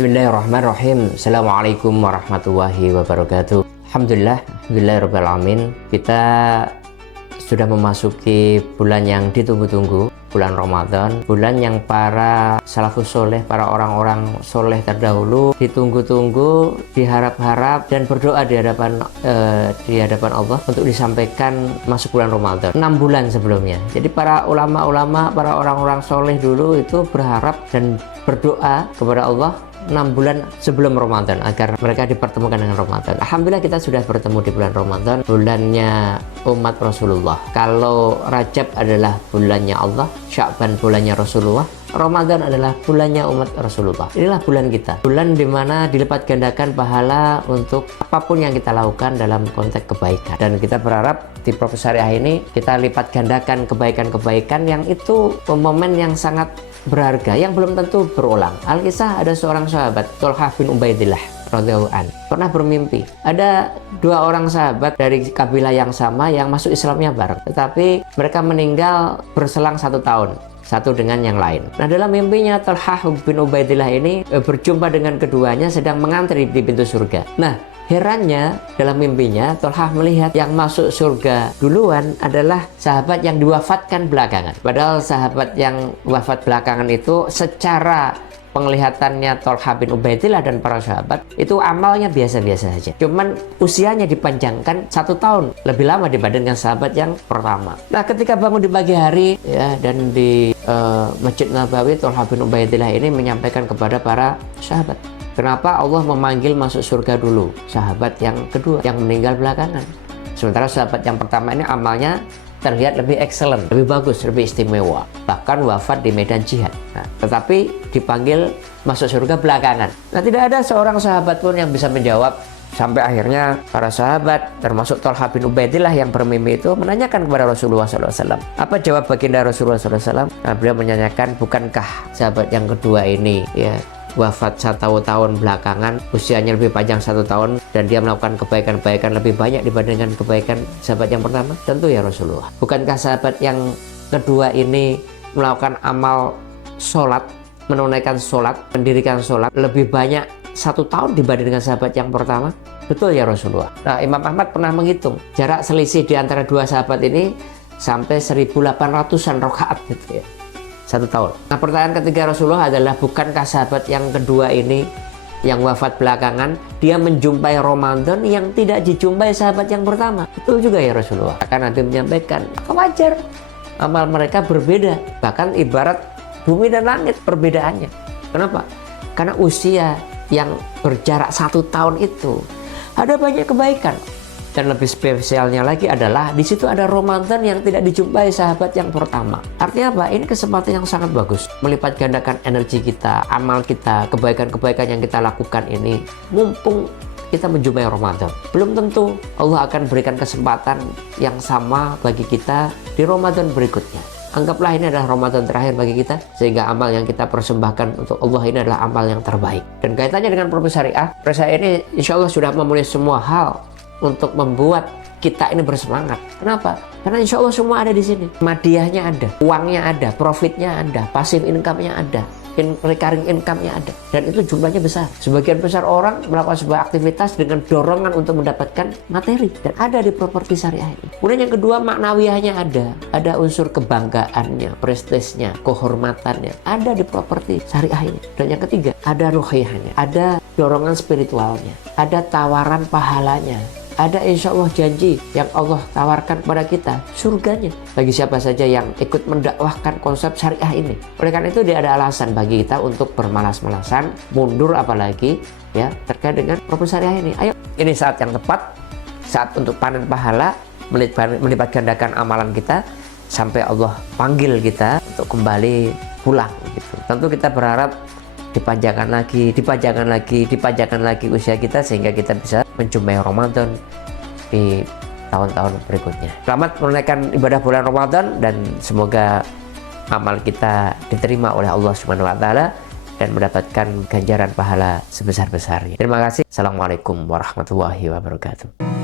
Bismillahirrahmanirrahim. Assalamualaikum warahmatullahi wabarakatuh. Alhamdulillahirabbil alamin. Kita sudah memasuki bulan yang ditunggu-tunggu, bulan Ramadan, bulan yang para salafus soleh, para orang-orang soleh terdahulu ditunggu-tunggu, diharap-harap dan berdoa di hadapan Allah untuk disampaikan masuk bulan Ramadan 6 bulan sebelumnya. Jadi para ulama-ulama, para orang-orang soleh dulu itu berharap dan berdoa kepada Allah 6 bulan sebelum Ramadan agar mereka dipertemukan dengan Ramadan. Alhamdulillah kita sudah bertemu di bulan Ramadan, bulannya umat Rasulullah. Kalau Rajab adalah bulannya Allah, Sya'ban bulannya Rasulullah, Ramadan adalah bulannya umat Rasulullah. Inilah bulan kita, bulan dimana dilipat gandakan pahala untuk apapun yang kita lakukan dalam konteks kebaikan. Dan kita berharap di Propos Syariah ini kita lipat gandakan kebaikan-kebaikan yang itu momen yang sangat berharga yang belum tentu berulang. Alkisah ada seorang sahabat, Thalhah bin Ubaidillah radhiyallahu an, pernah bermimpi ada dua orang sahabat dari kabilah yang sama yang masuk Islamnya bareng, tetapi mereka meninggal berselang 1 tahun satu dengan yang lain. Nah, dalam mimpinya Thalhah bin Ubaidillah ini berjumpa dengan keduanya sedang mengantri di pintu surga. Nah, herannya dalam mimpinya Thalhah melihat yang masuk surga duluan adalah sahabat yang diwafatkan belakangan. Padahal sahabat yang wafat belakangan itu secara penglihatannya Thalhah bin Ubaidillah dan para sahabat itu amalnya biasa-biasa saja. Cuman usianya dipanjangkan 1 tahun lebih lama dibandingkan sahabat yang pertama. Nah, ketika bangun di pagi hari ya dan di Masjid Nabawi, Thalhah bin Ubaidillah ini menyampaikan kepada para sahabat, kenapa Allah memanggil masuk surga dulu sahabat yang kedua yang meninggal belakangan, sementara sahabat yang pertama ini amalnya terlihat lebih excellent, lebih bagus, lebih istimewa, bahkan wafat di medan jihad. Nah, tetapi dipanggil masuk surga belakangan. Nah, tidak ada seorang sahabat pun yang bisa menjawab, sampai akhirnya para sahabat termasuk Thalhah bin Ubaidillah yang bermimpi itu menanyakan kepada Rasulullah SAW. Apa jawab baginda Rasulullah SAW? Nah, beliau menanyakan, bukankah sahabat yang kedua ini ya wafat 1 tahun belakangan, usianya lebih panjang 1 tahun, dan dia melakukan kebaikan-kebaikan lebih banyak dibandingkan kebaikan sahabat yang pertama? Tentu ya Rasulullah. Bukankah sahabat yang kedua ini melakukan amal sholat, menunaikan sholat, mendirikan sholat lebih banyak 1 tahun dibandingkan sahabat yang pertama? Betul ya Rasulullah. Nah, Imam Ahmad pernah menghitung jarak selisih di antara dua sahabat ini sampai 1800-an rakaat gitu ya, 1 tahun. Nah, pertanyaan ketiga Rasulullah adalah, bukankah sahabat yang kedua ini yang wafat belakangan dia menjumpai Ramadan yang tidak dijumpai sahabat yang pertama? Betul juga ya Rasulullah. Akan Nabi menyampaikan, wajar amal mereka berbeda, bahkan ibarat bumi dan langit perbedaannya. Kenapa? Karena usia yang berjarak 1 tahun itu ada banyak kebaikan. Dan lebih spesialnya lagi adalah di situ ada Ramadan yang tidak dijumpai sahabat yang pertama. Artinya apa? Ini kesempatan yang sangat bagus melipat gandakan energi kita, amal kita, kebaikan-kebaikan yang kita lakukan ini mumpung kita menjumpai Ramadan. Belum tentu Allah akan berikan kesempatan yang sama bagi kita di Ramadan berikutnya. Anggaplah ini adalah Ramadan terakhir bagi kita, sehingga amal yang kita persembahkan untuk Allah ini adalah amal yang terbaik. Dan kaitannya dengan Propos Syariah, saya ini insya Allah sudah memenuhi semua hal untuk membuat kita ini bersemangat. Kenapa? Karena insya Allah semua ada di sini. Madiyahnya ada, uangnya ada, profitnya ada, passive income-nya ada, recurring income-nya ada, dan itu jumlahnya besar. Sebagian besar orang melakukan sebuah aktivitas dengan dorongan untuk mendapatkan materi, dan ada di properti syariah ini. Kemudian yang kedua, maknawiyahnya ada unsur kebanggaannya, prestisnya, kehormatannya ada di properti syariah ini. Dan yang ketiga, ada ruhiyahnya, ada dorongan spiritualnya, ada tawaran pahalanya, ada insya Allah janji yang Allah tawarkan kepada kita, surganya bagi siapa saja yang ikut mendakwahkan konsep syariah ini. Oleh karena itu, tidak ada alasan bagi kita untuk bermalas-malasan, mundur apalagi ya terkait dengan Propos Syariah ini. Ayo, ini saat yang tepat, saat untuk panen pahala, melipat gandakan amalan kita sampai Allah panggil kita untuk kembali pulang gitu. Tentu kita berharap dipanjangkan lagi usia kita sehingga kita bisa menjumpai Ramadan di tahun-tahun berikutnya. Selamat menunaikan ibadah bulan Ramadan dan semoga amal kita diterima oleh Allah Subhanahu wa taala dan mendapatkan ganjaran pahala sebesar-besarnya. Terima kasih. Assalamualaikum warahmatullahi wabarakatuh.